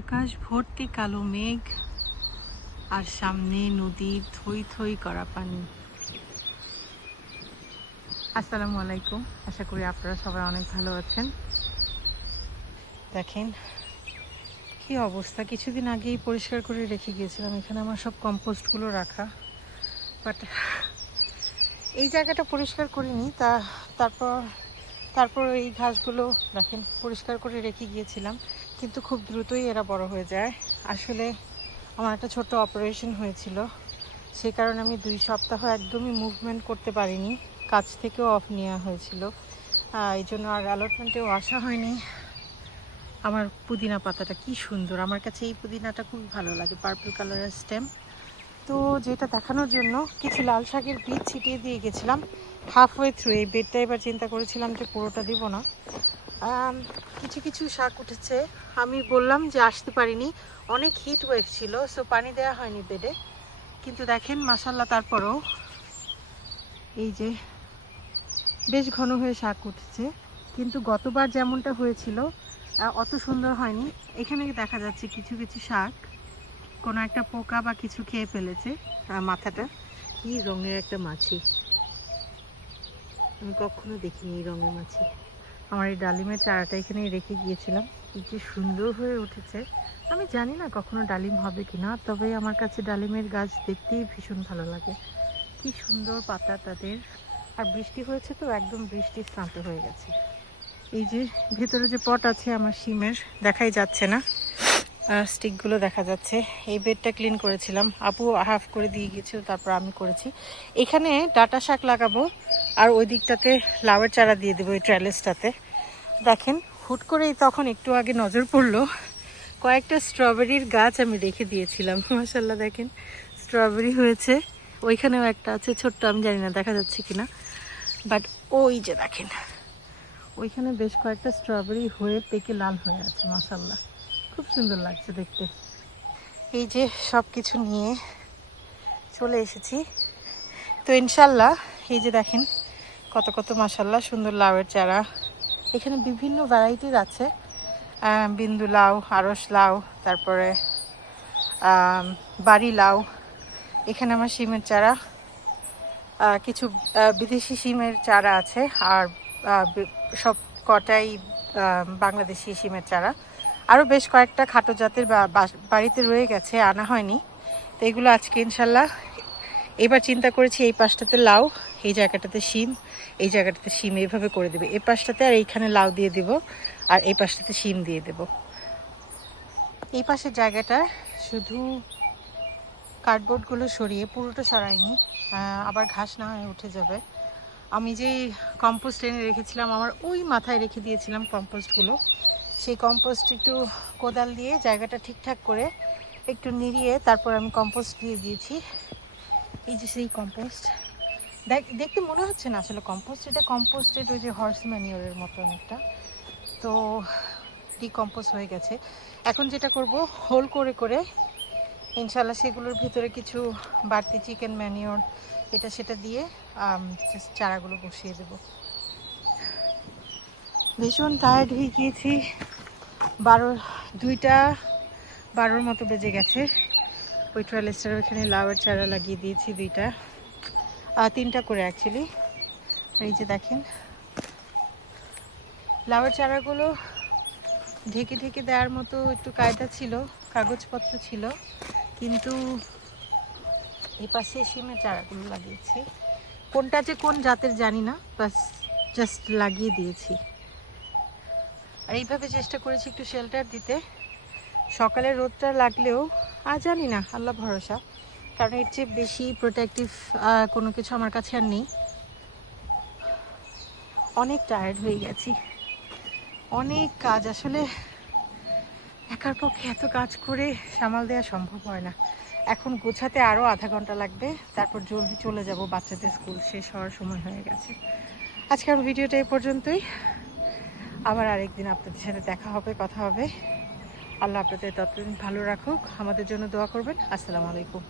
আকাশ ভর্তি কালো মেঘ আর সামনে নদীর থই থই করা পানি। আসসালামু আলাইকুম, আশা করি আপনারা সবাই অনেক ভালো আছেন। দেখেন কি অবস্থা, কিছুদিন আগেই পরিষ্কার করে রেখে গিয়েছিলাম এখানে আমার সব কম্পোস্টগুলো রাখা, বাট এই জায়গাটা পরিষ্কার করিনি। তারপর এই ঘাসগুলো দেখেন পরিষ্কার করে রেখে গিয়েছিলাম, কিন্তু খুব দ্রুতই এরা বড় হয়ে যায়। আসলে আমার একটা ছোট্ট অপারেশন হয়েছিল, সে কারণে আমি 2 সপ্তাহ একদমই মুভমেন্ট করতে পারিনি, কাজ থেকেও অফ নেওয়া হয়েছিল। এই জন্য আর অ্যালটমেন্টেও আসা হয়নি। আমার পুদিনা পাতাটা কি সুন্দর, আমার কাছে এই পুদিনাটা খুব ভালো লাগে, পার্পল কালারের স্টেম। তো যেটা দেখানোর জন্য কিছু লাল শাকের বীজ ছিটিয়ে দিয়ে গেছিলাম হাফওয়ে থ্রু এই বেডটা। এবার চিন্তা করেছিলাম যে পুরোটা দিব না। কিছু কিছু শাক উঠেছে, আমি বললাম যে আসতে পারিনি, অনেক হিট ওয়েভ ছিল, সো পানি দেওয়া হয়নি বেডে। কিন্তু দেখেন মাশাআল্লাহ, তারপরও এই যে বেশ ঘন হয়ে শাক উঠেছে। কিন্তু গতবার যেমনটা হয়েছিল অত সুন্দর হয়নি। এখানে দেখা যাচ্ছে কিছু কিছু শাক কোনো একটা পোকা বা কিছু খেয়ে ফেলেছে। মাথাটা কি রঙের একটা মাছি, আমি কখনো দেখিনি এই রঙের মাছি। আমার এই ডালিমের চারাটা এখানেই রেখে গিয়েছিলাম, কি সুন্দর হয়ে উঠেছে। আমি জানি না কখনো ডালিম হবে কিনা, তবে আমার কাছে ডালিমের গাছ দেখতেই ভীষণ ভালো লাগে। কি সুন্দর পাতা তাদের, আর বৃষ্টি হয়েছে তো একদম বৃষ্টির স্নাত হয়ে গেছে। এই যে ভেতরে যে পট আছে আমার শিমের, দেখাই যাচ্ছে না, স্টিকগুলো দেখা যাচ্ছে। এই বেডটা ক্লিন করেছিলাম, আপু হাফ করে দিয়ে গিয়েছিল, তারপর আমি করেছি। এখানে ডাঁটা শাক লাগাবো আর ওই দিকটাতে লাউয়ের চারা দিয়ে দেবো এই ট্রেলেসটাতে। দেখেন হুট করেই তখন একটু আগে নজর পড়লো কয়েকটা স্ট্রবেরির গাছ আমি রেখে দিয়েছিলাম, মাশাআল্লাহ দেখেন স্ট্রবেরি হয়েছে। ওইখানেও একটা আছে ছোট্ট, আমি জানি না দেখা যাচ্ছে কিনা, বাট ওই যে দেখেন ওইখানে বেশ কয়েকটা স্ট্রবেরি হয়ে পেকে লাল হয়ে আছে, মাশাআল্লাহ খুব সুন্দর লাগছে দেখতে। এই যে সব কিছু নিয়ে চলে এসেছি, তো ইনশাল্লাহ এই যে দেখেন কত কত মাশাআল্লাহ সুন্দর লাউয়ের চারা। এখানে বিভিন্ন ভ্যারাইটির আছে, বিন্দু লাউ, আরস লাউ, তারপরে বাড়ি লাউ। এখানে আমার শিমের চারা, কিছু বিদেশি শিমের চারা আছে, আর সব কটাই বাংলাদেশি শিমের চারা। আরও বেশ কয়েকটা খাটো জাতের বাড়িতে রয়ে গেছে, আনা হয়নি। তো এগুলো আজকে ইনশাল্লাহ, এবার চিন্তা করেছি এই পাশটাতে লাউ, এই জায়গাটাতে শিম, এই জায়গাটাতে শিম, এইভাবে করে দেবে। এই পাশটাতে আর এইখানে লাউ দিয়ে দেব, আর এই পাশটাতে শিম দিয়ে দেব। এই পাশের জায়গাটা শুধু কার্ডবোর্ডগুলো সরিয়ে, পুরোটা সরাইনি, আবার ঘাস না হয়ে উঠে যাবে। আমি যে কম্পোস্ট এনে রেখেছিলাম আমার ওই মাথায় রেখে দিয়েছিলাম কম্পোস্টগুলো, সেই কম্পোস্ট একটু কোদাল দিয়ে জায়গাটা ঠিকঠাক করে একটু নিড়িয়ে তারপর আমি কম্পোস্ট দিয়ে দিয়েছি। এই যে সেই কম্পোস্ট, দেখতে মনে হচ্ছে না আসলে কম্পোস্ট, এটা কম্পোস্টেড ওই যে হর্স ম্যানিওরের মতো অনেকটা, তো ডিকম্পোজ হয়ে গেছে। এখন যেটা করব, হোল করে করে ইনশাল্লাহ সেগুলোর ভিতরে কিছু বাড়তি চিকেন ম্যানিওর এটা সেটা দিয়ে চারাগুলো বসিয়ে দেব। ভীষণ টায়ার্ড হয়ে গিয়েছি, 2টা 12 মতো বেজে গেছে। ওই ট্রেলেসটার ওইখানে লাউয়ের চারা লাগিয়ে দিয়েছি 3টা করে অ্যাকচুয়ালি। এই যে দেখেন লাউয়ের চারাগুলো ঢেকে ঢেকে দেওয়ার মতো একটু কায়দা ছিল, কাগজপত্র ছিল, কিন্তু এই পাশে শিমের চারাগুলো লাগিয়েছি। কোনটা যে কোন জাতের জানি না, বাস জাস্ট লাগিয়ে দিয়েছি। আর এইভাবে চেষ্টা করেছি একটু শেল্টার দিতে। সকালে রোদটা লাগলেও জানি না, আল্লাহ ভরসা, কারণ এর চেয়ে বেশি প্রোটেক্টিভ কোনো কিছু আমার কাছে আর নেই। অনেক টায়ার্ড হয়ে গেছি, অনেক কাজ, আসলে একার পক্ষে এত কাজ করে সামাল দেওয়া সম্ভব হয় না। এখন গোছাতে আরও আধা ঘন্টা লাগবে, তারপর জলদি চলে যাব, বাচ্চাদের স্কুল শেষ হওয়ার সময় হয়ে গেছে। আজকের ভিডিওটা এই পর্যন্তই, আবার আরেকদিন আপনাদের সাথে দেখা হবে, কথা হবে। আল্লাহ আপনাদের ততদিন ভালো রাখুক, আমাদের জন্য দোয়া করবেন। আসসালামু আলাইকুম।